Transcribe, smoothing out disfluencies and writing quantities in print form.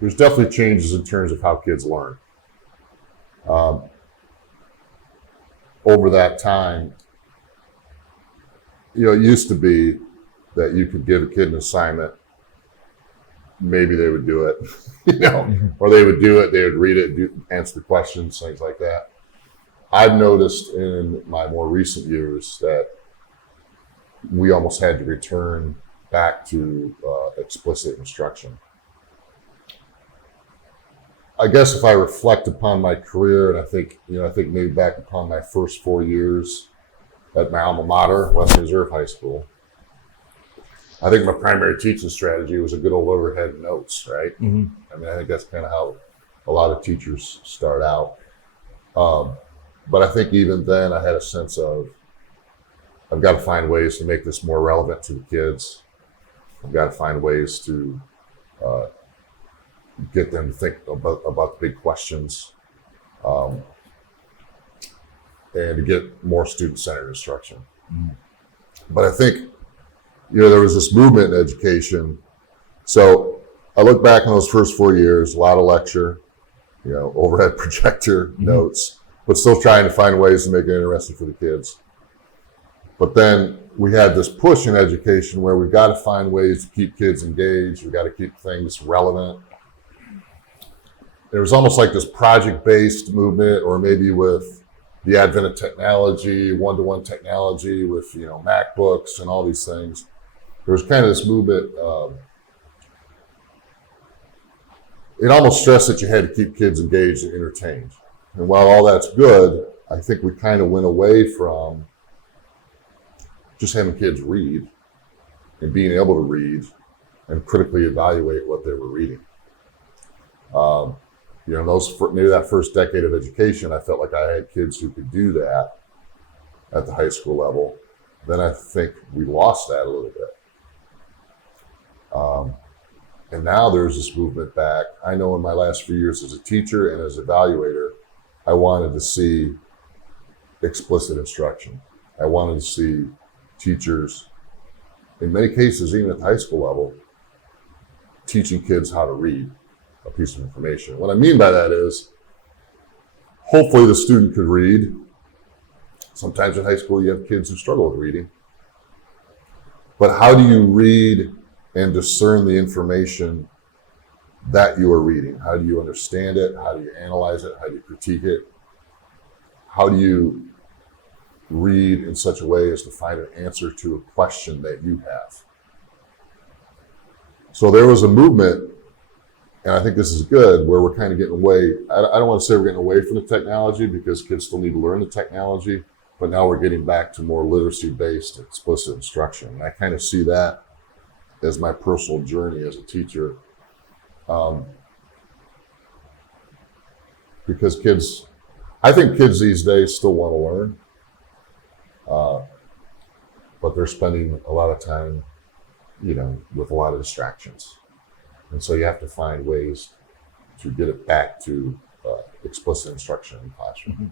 there's definitely changes in terms of how kids learn. Over that time, it used to be that you could give a kid an assignment, maybe they would do it, or they would do it, they would read it, answer the questions, things like that. I've noticed in my more recent years that we almost had to return back to explicit instruction. I guess if I reflect upon my career, and I think maybe back upon my first 4 years at my alma mater, Western Reserve High School, I think my primary teaching strategy was a good old overhead notes, right? Mm-hmm. I mean, I think that's kind of how a lot of teachers start out. But I think even then I had a sense of, I've got to find ways to make this more relevant to the kids. I've got to find ways to get them to think about the big questions, and to get more student-centered instruction. Mm-hmm. But I think, there was this movement in education. So I look back on those first 4 years, a lot of lecture, overhead projector notes, but still trying to find ways to make it interesting for the kids. But then we had this push in education where we've got to find ways to keep kids engaged. We've got to keep things relevant. There was almost like this project-based movement, or maybe with the advent of technology, one-to-one technology with, MacBooks and all these things. There was kind of this movement. It almost stressed that you had to keep kids engaged and entertained. And while all that's good, I think we kind of went away from just having kids read and being able to read and critically evaluate what they were reading. Maybe that first decade of education, I felt like I had kids who could do that at the high school level. Then I think we lost that a little bit. And now there's this movement back. I know in my last few years as a teacher and as an evaluator, I wanted to see explicit instruction. I wanted to see teachers, in many cases, even at the high school level, teaching kids how to read a piece of information. What I mean by that is, hopefully the student could read. Sometimes in high school you have kids who struggle with reading. But how do you read and discern the information that you are reading? How do you understand it? How do you analyze it? How do you critique it? How do you read in such a way as to find an answer to a question that you have? So there was a movement, and I think this is good, where we're kind of getting away. I don't want to say we're getting away from the technology, because kids still need to learn the technology, but now we're getting back to more literacy-based, explicit instruction. And I kind of see that as my personal journey as a teacher. Because I think kids these days still want to learn, but they're spending a lot of time, with a lot of distractions. And so you have to find ways to get it back to explicit instruction in the classroom. Mm-hmm.